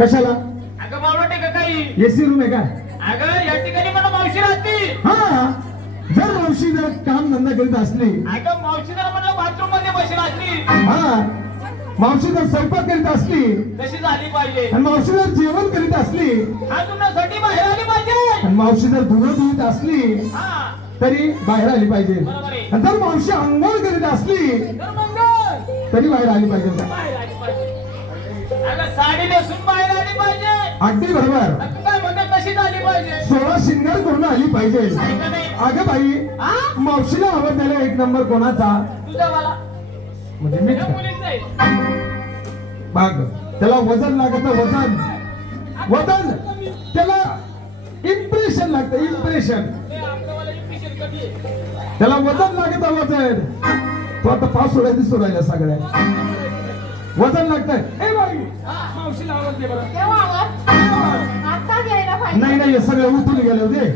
कशाला? अगं बावळटे का काही एसी रूम आहे का? अगं या ठिकाणी मला मावशी राहते. हा, जर मावशी जर काम धंदा करीत असली, अगं मावशी जर मला बाथरूम मध्ये बसेल असली, हा, मावशी जर स्वयंपाक करीत असली तशी झाली पाहिजे. आणि मावशी जर जेवण करीत असली अजूनासाठी बाहेर आली पाहिजे. आणि मावशी जर धुणं धुत असली हा तरी बाहेर आली पाहिजे. बरोबर आहे. आणि जर मावशी अंघोळ करीत असली तर मग तरी बाहेर आली पाहिजे का? बाहेर आली पाहिजे. अगं साडी नेसून बाहेर आली पाहिजे. अगदी बरोबर. तू काय म्हणते तशी झाली पाहिजे. सोळा शिंगार करून आली पाहिजे. आहे का नाही? अगं बाई, हा मावशीला आवडलेला एक नंबर कोणाचा? तुझा मला म्हणजे मी. मुलीच आहे. बघ, त्याला वजन लागत, वजन वजन त्याला इम्प्रेशन लागतं, इम्प्रेशन. ते आपल्याला इम्प्रेशन कधी आहे? त्याला वजन लागत, वजन. तो आता पास सोडायला दिसू राहिला सगळ्या. वजन लागतंय. ए बाई, मावशीला आवडते बरं. केव्हा आवाज? आत्ताच यायला पाहिजे. नाही नाही, हे सगळे उठून गेले होते.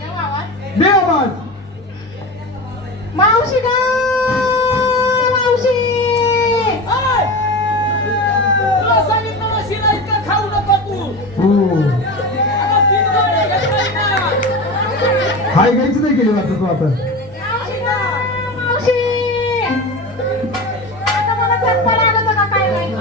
केव्हा आवाज? दे आवाज. मावशी ग, मावशी. तुला सांगितलं ना शिरा इतका खाऊ नका तू. हो, अगं तीन गाड्या घेतल्या ना. हाय घ्यायची नाही केली वाटत तू आता. मावशी ग, मावशी. आता मला चटका लागत होता काय माहिती.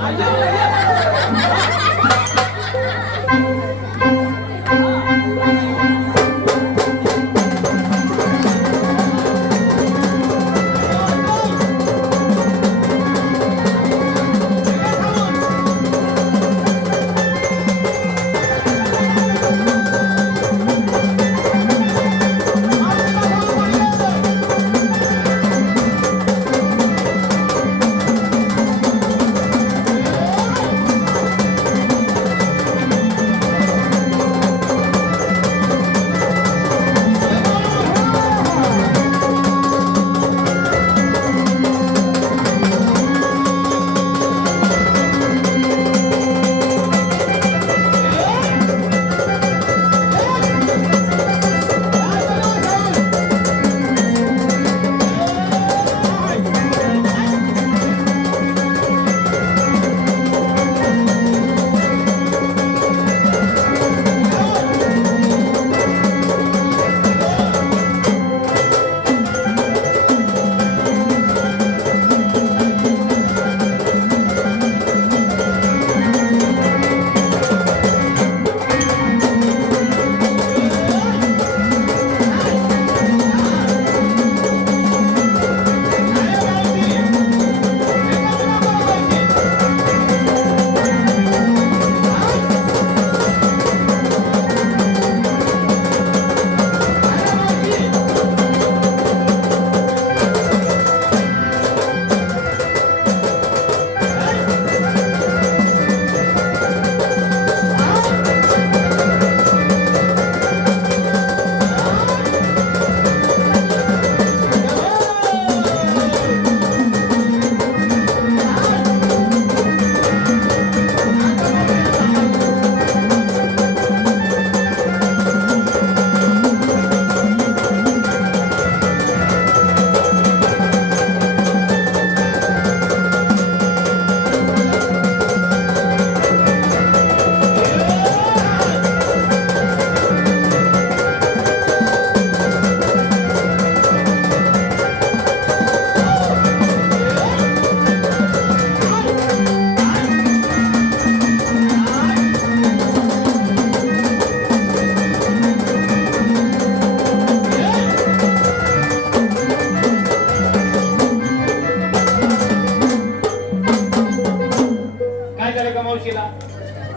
मावशीला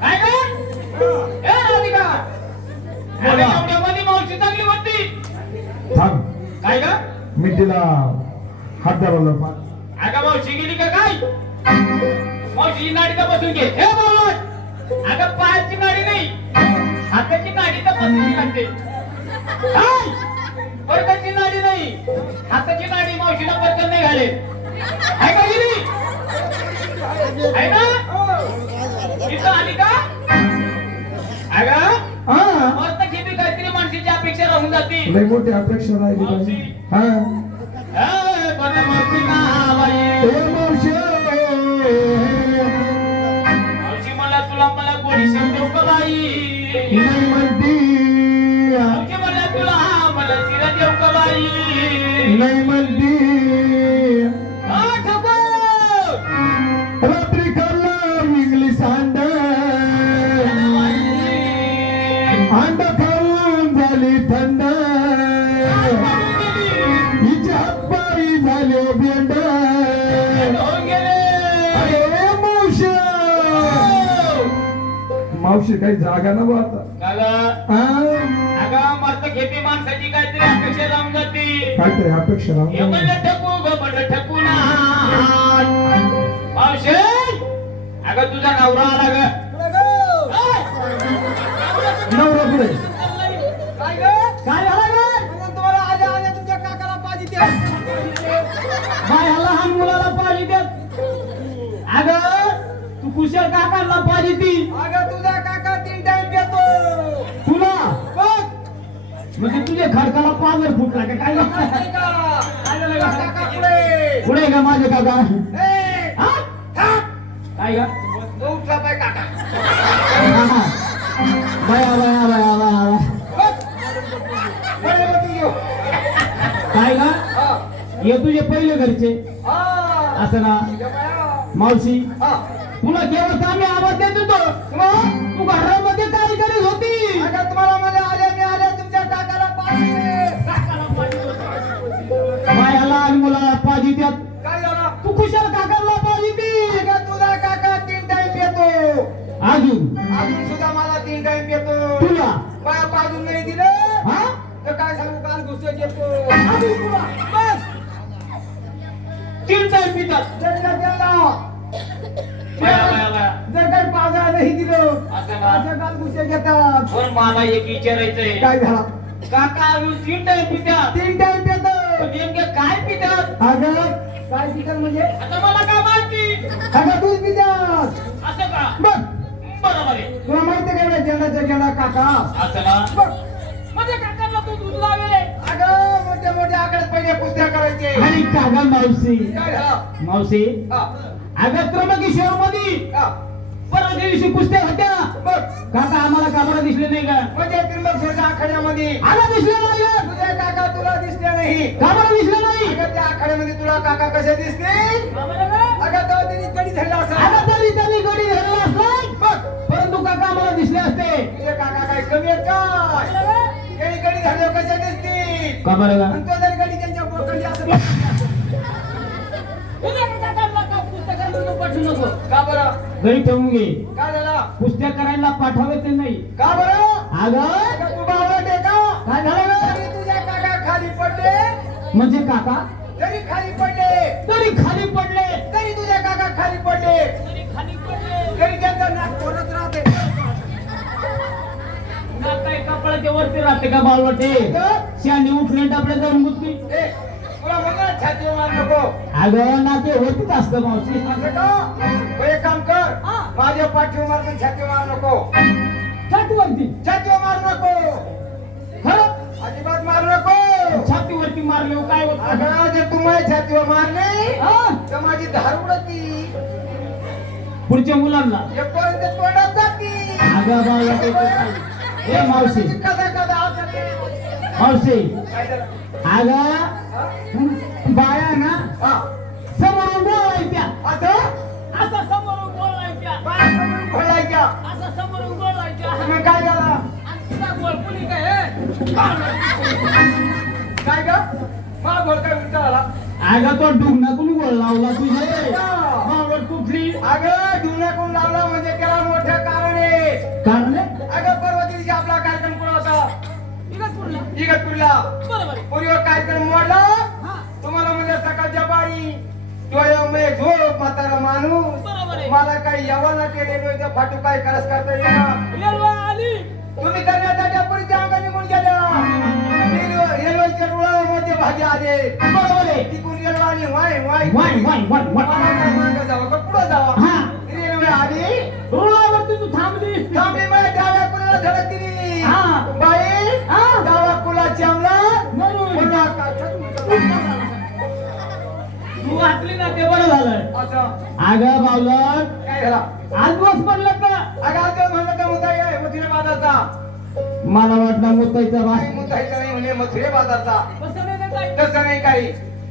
काय का ए राधिका अरे एवढ्यामध्ये मावशी चांगली होती थांब, काय का मी तिला हात धरवला. अगं मावशी गेली का काय मावशी नाडी तर बसून घे हे बावळट अगं पायाची नाडी नाही हाताची नाडी तर बसून लागते काय परकाची नाडी नाही हाताची नाडी मावशीला पटकन नाही घाले आहे का गेली आहे ना इथं आली का अगं हा, मस्त किती काहीतरी माणसाची अपेक्षा राहून जाते लय मोठी अपेक्षा राहिली बाई. हा, मावशी ना बाई ए मावशी, मावशी मला बाई नाही म्हणती मावशी म्हणलं तुला मला शिरा देऊ का बाई नाही म्हणती ठाकूर रात्री खाल्लं इंग्लिश अंड अंड खाऊन झाली थंड हिचे हातपाई झाले बेंड अरे मावशी मावशी काही जागा ना बा आता अगं मस्त खेती माणसाची काहीतरी अपेक्षा लावून जाते काहीतरी अपेक्षा हे राहून म्हणलं ठकू ग म्हणलं ठकू ना मावशी अगं तुझा नवरा आला ग नवरा पुढे काय झालं ग तुम्हाला आल्या आल्या तुमच्या काकाला पाहिजे बाय लहान मुलाला पाहिजे देत अगं तू कुशल काकांना पाहिजे ती अगं तुझा काका 3 टाइम पितो तुला म्हणजे तुझ्या खडकाला पाजर फुटला का काय नाही का? झालं तुझा का? काका पुढे पुढे का माझे काका ए, हा? थांब. काय ग तो उठला पाय काका बया बया बया बया बरे बघ तू. काय ग हा. हे तुझे पहिले घरचे हा. असं ना ये बाया. मावशी हा. तुला केव्हा आम्ही आवाज देत होतो मग? तू घरामध्ये काय करीत होती अगं तुम्हाला मला आल्या मी आल्या तुमच्या काकाला पाहिजे बायाला आणि मुलाला पाहिजे त्यात काय झालं तू कुशल काकांना पाहिजे ती अगं तुझा काका 3 टाइम पितो अजून अजून सुद्धा मला 3 टाइम पितो तुला बाया पाजून नाही दिलं हा तर काय सांगू काल घुसत येतो अजून तुला बस 3 टाइम पितात जर काही पाजा नाही दिलं असं का? असं काल घुसे घेतात पण मला एक विचारायचंय काय झाला काका अजून 3 टाइम पितात 3 टाइम पित पण नेमके काय पितात अगं काय पितात म्हणजे आता मला काय माहिती अगं दूध पितात असं का बघ बरोबर आहे तुला माहिती काय जेवणाच्या गेला काका असं ना बघ माझ्या काकांना तू दूध लावेल अगं मोठ्या मोठ्या आकड्यात पहिले कुस्त्या करायचे आणि काका मावशी काय झाला मावशी हा, अगं त्र्यंबकेश्वर मध्ये हा, परवा दिवशी कुस्त्या होत्या बघ काका आम्हाला कामाला दिसले नाही का म्हणजे त्र्यंबकेश्वरच्या आखाड्यामध्ये आला दिसले नाही का? तुझे काका तुला दिसले नाही कामाला दिसले नाही अगं त्या आखाड्यामध्ये तुला काका कसे दिसतील अगं तो तिने कडी धरला असा आला तरी त्यांनी गडी धरला असला बघ परंतु काका आम्हाला दिसले असते तुझे काका काय कमी आहेत काय त्यांनी कडी धरले कसे दिसतील का बरं का आणि तो जरी कडी त्यांच्या बोकंडी असं का बरं घरी ठेवून घे काय झाला कुस्त्या करायला पाठवायचे ते नाही का बरं अगं अगं तू बावळट आहे का काय झालं ग? तरी तुझ्या काका खाली पडले म्हणजे काका तरी खाली पडले तरी खाली पडले तरी तुझ्या काका खाली पडले तरी खाली पडले तरी त्यांचं नाक फोडत राहते काय कपड्याच्या वरती राहते का बालवटे शांडी उठले डबडे जाऊन गुतली ए, तुला म्हणलं छाती मार नको अगं ना ते होतीच असतं मावशी असं का मग एक काम कर माझ्या पाठीवर मार पण छाती मार नको छातीवरती छातीवर मार नको खरं अजिबात मार नको छातीवरती मारले काय होत अगं जर तू माझ्या छातीवर मारली तर माझी धार उडती पुढच्या मुलांना एपर्यंत तोंडात जाती अगं बाई ए मावशी कदा कदा आवडते. मावशी काय झालं? अगं बाया ना हा. समोरून बोलायच्या असं असं समोरून बोलायच्या बाया समोरून खोलायच्या. असं समोरून बोलायच्या मग काय झालं आणि तुझा गोळ कुणी काय हे? काय ग मला बोल काय उलटा झाला अगं तो डुगना कुणी गोळ लावला तुझे मावळ कुठली अगं डुंगण्याकडून लावला म्हणजे त्याला मोठं कारण आहे कारण अगं परवा दिवशी आपला कार्यक्रम कोण होता इगतपुरीला बरोबर पुरीवर कार्यक्रम मोडला तुम्हाला म्हणजे सकाळच्या बाई डोळ्यामुळे झोप म्हातारा माणूस बरोबर आहे मला काही यावं ते रेल्वेचं फाटू काय करस करता येणार रेल्वे आली तुम्ही त्या पुरीच्या अंगा निघून गेल्या रेल्वेच्या रुळामध्ये भाजी आले बरोबर आहे तिकून रेल्वे आली Y Y Y Y Y मला वाय काय मागं जावं का पुढं जावं हा रेल्वे आली रुळावरती तू थांबली थांबली मग डाव्या कुणाला धडक दिली हा. बाई हा. डाव्या कुलाची अंमला म्हणून पुन्हा काढतात. तू वाचली ना ते बरं झालं असं अगं बावलट काय झाला आज दिवस पडलं का अगं आज म्हणलं तर मुद्दा आहे मग तिने मला वाटलं मुताईचा नाही बाजार. मुतायचा नाही म्हणे मथुरे बाजारचा कसं नाही ना काय तसं नाही काही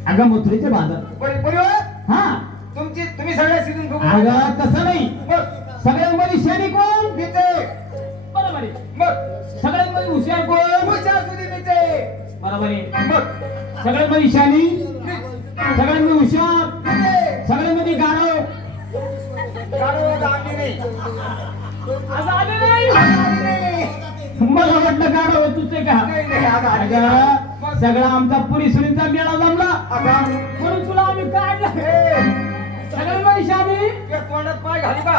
अगं मथुरेचे बाजार. परिवार हा तुम्ही सगळ्या सीझन अगं तसं नाही. मग सगळ्यांमध्ये शेणी कोण? मी ते बरोबर आहे मग सगळ्यांमध्ये हुशार कोण पुढच्या सुधी मी ते बरोबर आहे मग सगळ्यांमध्ये शानी, सगळ्यांमध्ये हुशार, मी ते सगळ्यांमध्ये गाढव. गाडोळा आणली नाही आज आले नाही आज आली नाही मला वाटलं गाढव तुझ का? नाही नाही आज आली नाही. अगं सगळा आमचा पुरी सुरींचा मेळा जमला आता म्हणून तुला आम्ही काढलं हे, सगळ्यांमध्ये शानी या तोंडात पाय घालू का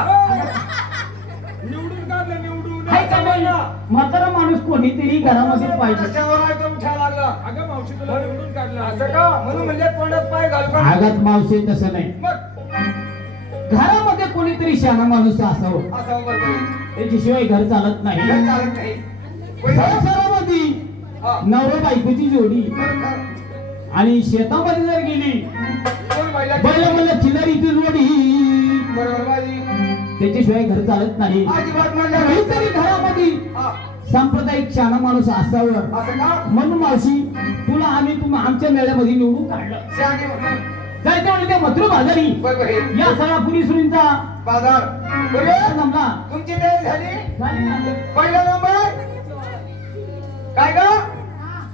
निवडून काढलं निवडून हाय का नाही म्हातारा माणूस कोणीतरी घरामध्ये पाहिजे कशावर आहे तो उठा लागला अगं मावशी तुला निवडून काढलं असं का म्हणून म्हणजे तोंडात पाय घालू का आगात मावशी तसं नाही. मग घरामध्ये कोणीतरी शाना माणूस असावं, असं बरोबर त्याच्याशिवाय घर चालत नाही. हे चालत नाही संसारामध्ये हा. नवरा बायकोची जोडी बरोबर. आणि शेतामध्ये जर गेली कोण बाईला बैल मला खिलारीची जोडी, बरोबर बाई त्याच्याशिवाय घर चालत नाही. अजिबात म्हणलं काहीतरी घरामध्ये हा. सांप्रदायिक शाना माणूस असावं. असं का म्हणून मावशी तुला आम्ही आमच्या मेळ्यामध्ये निवडून काढलं. शहाणी म्हणून काय ते म्हणले मथुर बाजारी बरोबर हे या सगळ्या पुरीसुरींचा बाजार बरोबर जमला. तुमची तयारी झाली झाली ना? पहिला नंबर काय ग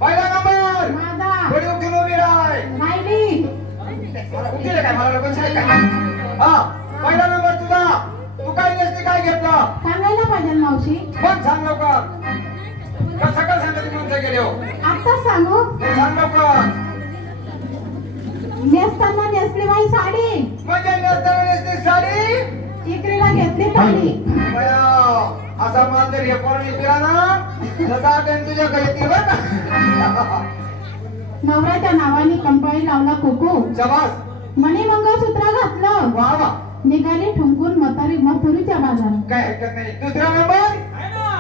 पहिला नंबर माझा थोडी उठून उभी राय राहिली. मला उठले काय मला लोकांचं काय हा पहिला नंबर तुझा तू काय नसते काय घेतलं सांगायला पाहिजे ना मावशी. मग सांग लवकर का सकाळ सांगते माणसं गेले हो आत्ताच सांगू. हे सांग लवकर नेसताना नेसली बाई साडी, म्हणजे नसताना नेसते साडी इकडेला घेतली ताडी. बया, असा माल जर हे पोरांनी पिला ना तर गाठण तुझ्या काही येतील बरं का? नवऱ्याच्या नावाने कंपाळी लावला कोको, शाबास मणी मंगळसूत्र घातलं, वा वा निघाली ठुमकून मथुरीच्या बाजारात. काय हरकत नाही दुसरा नंबर आहे ना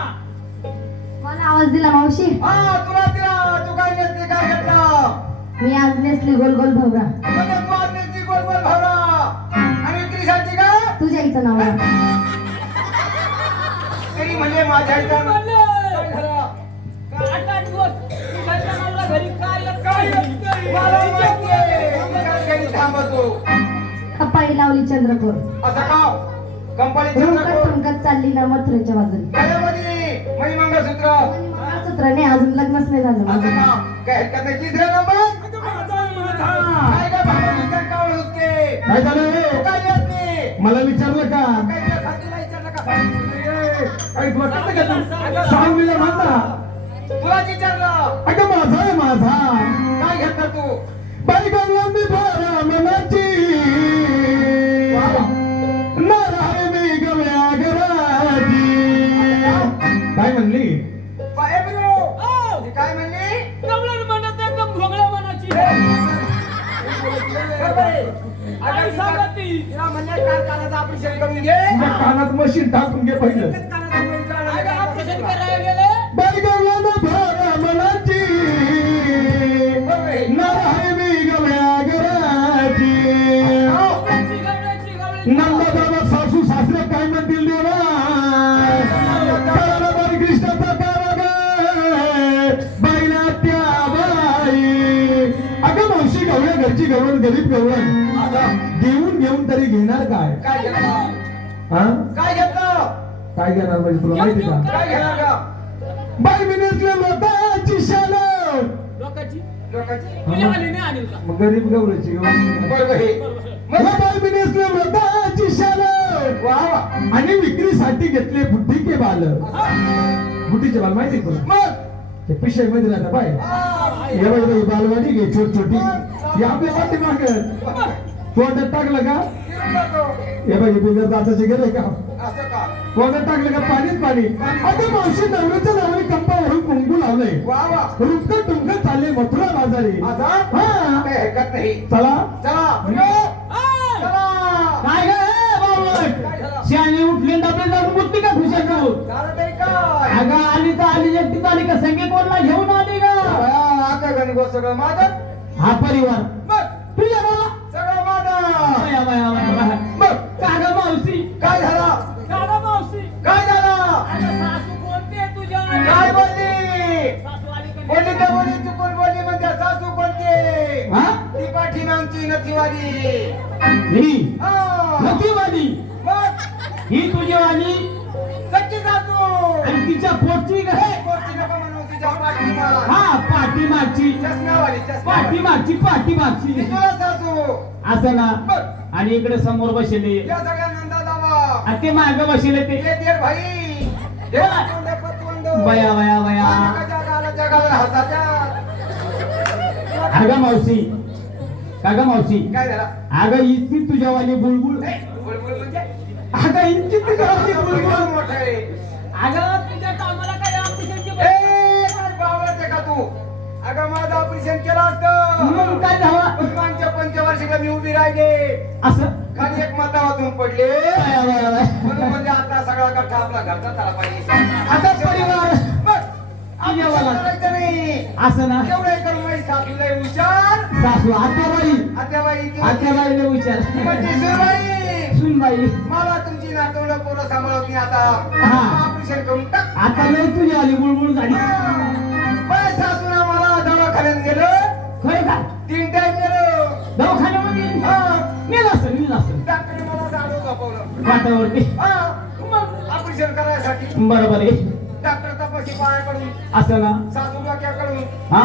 मला आवाज दिला मावशी. हा तुला दिला तू काय नेसते काय घेतलं मी आज नेसली गोल गोल भवरा, म्हणजे तू आज नेसती गोल गोल भवरा आणि विक्रीसाठी का तुझ्या इथं नवरा. तरी म्हणजे माझ्या इथं म्हणले. काय झालं? आठ आठ दिवस तुझ्या नवरा घरी काय काय मला माहितीये, मी काय घरी थांबतो कपाळी लावली चंद्रपूर, असं का कंपनी रुंकत रुंकत चालली ना मथुरेच्या बाजारात. गळ्यामध्ये मणी मंगळसूत्र मंगळसूत्राने अजून लग्नच नाही झालं असं माझं. का काय हरकत नाही तिसरा नंबर काय काय बाबा नुसतं कावळ हुसके काय झालं तू काय येत मला विचारलं का? काय त्या खातीला विचारलं का काही वाटतं का तू? सांग मी माझा. तुला विचारलं अगं माझा आहे माझा. काय घेतलं तू बाई गंगा मी भरा मनाची, नाराय मी गवळ्या घराची. काय म्हणली? बाय ब्रो हे काय म्हणली कमळानं म्हणत एकदम भोगळ्या मनाची बरोबर आहे. आई अगं सांगा ती. तिला म्हणले काय कानाचं ऑपरेशन करून घे तुझ्या कानात मशीन टाकून घे पहिलं. कानाचं operation आई काढलं. ऑपरेशन करायला गेले बाई गंगा मी भरा मनाची, बरोबर आहे. नाराय मी गवळ्या घराची. गवळ्याची, गवळ्याची, गवळ्याची. नंदाबाबा सासू सासरे काय म्हणतील देवा, करायला बाई कृष्णाचा कारा ग, बाईला त्या बाई. अगं मावशी गवळ्या घरची गवळण गरीब गवळण घेऊन घेऊन तरी घेणार काय? काय घेतलं हा काय घेतलं काय घेणार म्हणजे तुला माहिती का? काय घेणार का बाई मी नेसले लोकांची शाल, लोकांची लोकांची तुझ्या आली नाही आणील का मग गरीब गवळ्याची बरोबर आहे मग बाई मी नेसले लोकांची शाल, वा वा आणि विक्रीसाठी घेतले बुद्धी के बाल. बुद्धीचे बाल माहिती का तुला? मग ते पिशे मध्ये राहता बाय. हे बघ हे बालवाडी घे छोट छोटी, ही आपल्या पाठी मागत पोटात टाकलं का? फिरून जातो. हे बघ हे बिगर दाताचे गेले का? असं का पोटात टाकलं का पाणीच पाणी. आता मावशी नवऱ्याच्या नावाने कंपावरून कुंकू लावलंय, वा वा रुपकं तुमकं चालले मथुरा बाजारी. आता हा काय हरकत नाही चला. चला ब्रो चला काय ग बावळट, काय झालं शाने उठले डबे जाऊन मुठली का खुशाल तू? झालं तरी काय अगं आली तर आली, एकटीच आली का संगे कोणला घेऊन आली का? आता गणी गोष्ट सगळं माझं हा परिवार मग तुझ्या बाबा. सगळं माझं बाया, बाया, बाया, बाया. मग का ग मावशी? काय झालं काढा मावशी काय झालं आता सासू कोणते तुझ्या काय बोलली वाली ही हा. मोठी वाली, मग ही तुझी वाली सच्ची सासू आणि तिच्या पोटची आहे. कोणती नको म्हणू तिच्या पाठीमाग. हा पाठीमागची, चष्म्यावाली चष्मा पाठीमागची, पाठीमागची तुला सासू असं ना. बघ आणि इकडे समोर बसले या सगळ्या नंदा जावा आणि ते मागे बसले ते ये देर भाई हे पतवंड, पतवंड. बया बया बया. आणि जगाला जगाला हसात्या. अगं मावशी, कागा मावशी, काय झाला अगं इतकी तुझ्यावाली बुलबुल, ए, बुलबुल म्हणजे अगं इतकी तुझ्यावाली बुलबुल. बुलबुल मोठं आहे. अगं तुझ्या कामाला काय ऑपरेशनची ए, काय बावळट आहे का तू? अगं माझं ऑपरेशन केलं असतं. मग काय झालं पण मागच्या पंचवार्षिकला मी उभी राहिले असं. खाली एक माता वाचून पडले बया बया बया. म्हणून म्हणजे आता सगळा गठ्ठा आपला घरचा झाला पाहिजे. आता परिवार बघ, तुझ्यावाला. ऑपरेशन करायचं नाही. असं ना. एवढे करून माझी सासू लय हुशार. सासू आत्याबाई, आत्याबाई ती आत्याबाईला विचार. म्हणजे सुनबाई. सुनबाई, मला तुमची नातवंड पोरं सांभाळत नाही आता. हा. ऑपरेशन करून टाक. आता लय तुझ्यावाली बुलबुल झाली. माझ्या सासूला मला दवाखान्यात गेलं खरं का? 3 टाइम गेलो. दवाखान्यामध्ये हा. नेलं असं, नेलं असं डॉक्टरने मला झाडू झोपवलं. वाटावरती. हा. मग ऑपरेशन करायसाठी बरोबर आहे. डॉक्टर तपाशी पायाकडून असं ना. सासू डोक्याकडून हा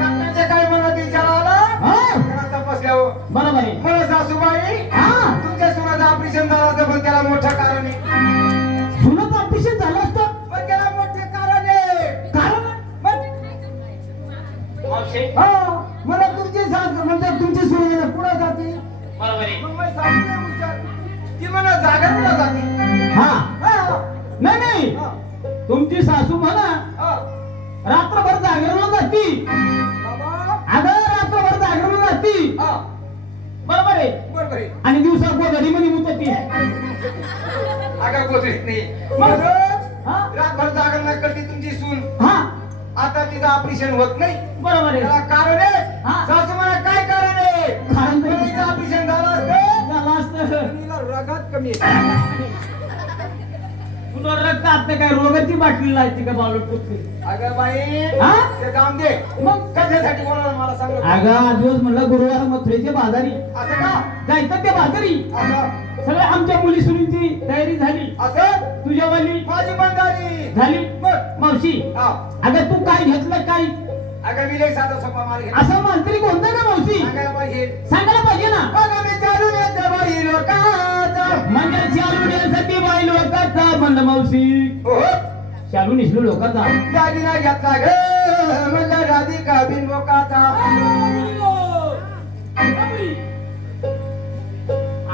डॉक्टरचे काय म्हणत विचार आला हा त्याला तपासल्यावर बरोबर आहे. मला सासूबाई हा तुमच्या सुनाचं ऑपरेशन झालं असतं पण त्याला मोठं कारण आहे. सुनाचं ऑपरेशन झालं असतं. पण त्याला मोठे कारण आहे. कारण मावशी हा. मला तुमची सासू म्हणजे तुमची सून पुढे जाते. बरोबर आहे. मग माझी सासू काय विचार ती म्हणा जागा पुढे जाते. हा हा. नाही नाही, हा. तुमची सासू म्हणा हा. रात्रभर जागरण जाती. बाबा. अगं रात्रभर जागरण जाती. हा. बरोबर आहे. बरोबर आहे. आणि दिवसा गोधडी मध्ये मुतती. अगं गोदरीत नाही. मग? मग हा रातभर जागा नाही करते तुमची सून. हा आता तिचं ऑपरेशन होत नाही. बरोबर त्याला आहे. कारण आहे. हा. सासू मला काय कारण आहे? कारण काय? पण हिचं ऑपरेशन झालं असतं झालं असतं. पण हिला रगत कमी आहे. पुन्हा रक्त आता काय रोगाची बाटली लायची का बालट कुठली. अगं बाई हा? ते जाऊन दे. मग कशासाठी बोलावलं मला सांग. अगं आज दिवस म्हणलं गुरुवार मथुरेचे बाजारी असं का? जायचं ते बाजारी. असं सगळ्या आमच्या मुली सुनींची तयारी झाली. असं तुझ्यावाली माझी पण झाली. झाली. मग मावशी हा. अगं तू काय घेतलं काय अगं मी लय साधा सोपा माल घेतला. असं मांत्रिक होतं का मावशी? सांगायला पाहिजे. सांगायला पाहिजे ना. अगं मी चालून येते बाई लोकांचा. म्हणजे चालू येण्यासाठी बाई लोकांचा म्हणलं मावशी. हो. चालू निसलो लोकांचा. दागिना घेतला ग म्हणलं राधिका बिनबोकाचा.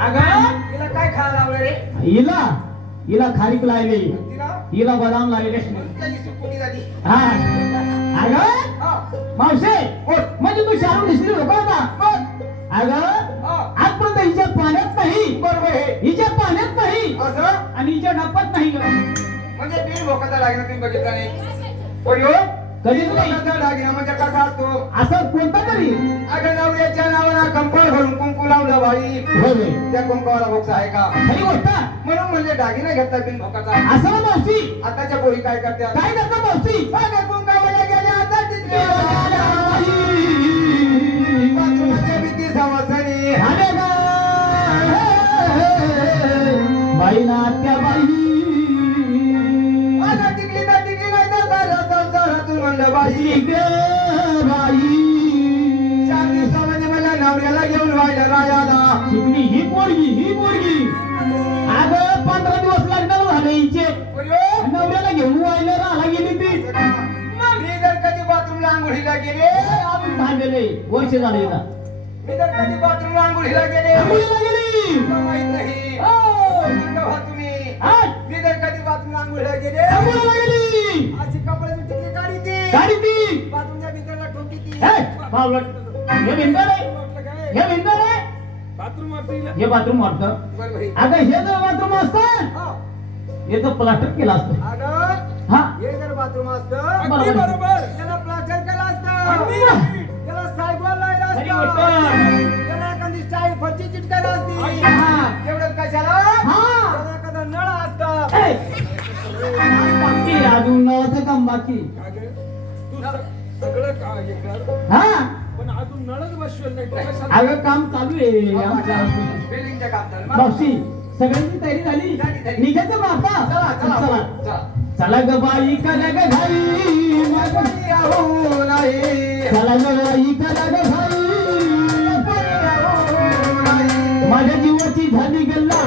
अगं तिला काय खायला लावलं रे? हिला खारीक लायले, तिला हिला बदाम लायले. त्याची सुकुटी झाली. हा अगं हा. मावशे बोल. म्हणजे तू शाळू निसली लोक होता. मग? अगं हा. आजपर्यंत हिच्या पाण्यात नाही, बरोबर आहे. हिच्या पाण्यात नाही असं आणि हिच्या डपात नाही ग. म्हणजे बिनबोकाचा दागिना तुम्ही बघितला नाही. होय हो? कधीच नाही. बिनबोकाचा दागिना म्हणजे कसा असतो? असं कोणता तरी. अगं नवऱ्याच्या नावाला कंपाळ भरून कुंकू लावलं बाई. होय होय. त्या कुंकवाला भोक्स आहे का? खरी गोष्ट. म्हणून म्हणजे दागिना घेतला बिनबोकाचा. असं ना मावशी. आताच्या पोरी काय करतात? काय करता मावशी? अगं कुंकावाला गेल्या आता टिचलीवाला बाथरूमाच्या भीती सवासनी. अरे गा बाई ना त्या बाई. आता टिकली तर टिकली नाही तर झालं संसारातून म्हणलं बाई. ग बाई 4 दिवसामध्ये मला नवऱ्याला घेऊन व्हायला रायाला. शिकली ही पोरगी. अगं 15 दिवस लग्नाला झाले हिचे. होय हो? नवऱ्याला घेऊन व्हायला राहायला गेली ती. मी जर कधी बाथरूमला आंघोळीला गेले अजून थांबलेले वर्ष झाले हिला. मी जर कधी बाथरूमला आंघोळीला गेले आंघोळीला गेली. तुला माहित नाही. हो. सांगा बा तुम्ही. हट. मी जर कधी बाथरूमला आंघोळीला गेले आंघोळीला गेली. अशी कपड्याची टिकली काढी ती. गाडी ती. बाथरूमच्या भीतरला ठोकी ती. हट. बावळट. हे भिंतर आहे. म्हटलं काय? हे भिंतर आहे. बाथरूम वापरीला. हे बाथरूम वाटतं. बरोबर आहे. अगं हे जर बाथरूम असतं हा. याचं प्लास्टर केलं असतं. अगं हा हे जर बाथरूम असतं बरोबर. त्याला प्लास्टर केलं अगदी. असतं. त्याला सायबॉल लावला खरी असतं. गोष्ट. त्याला एखादी स्टाईल फरची चिटकायला असती. हा. एवढंच कशाला? हा. त्याला एखादा नळ असतं. ए. बाकी अजून नवाचं काम बाकी. सगळं काय हा पण पण अजून नळच बसवेल नाही तो कशाला? अगं काम चालू आहे आमचं. बिल्डिंगच्या काम चालू. मावशी सगळ्यांची तयारी झाली झाली. निघायचं मग चला आता चला चला चला चला ग बाई करा ग घाई बाई आहो नाही. चला ग बाई करा ग घाई बाई आहो नाही. माझ्या जीवाची झाली गल्ला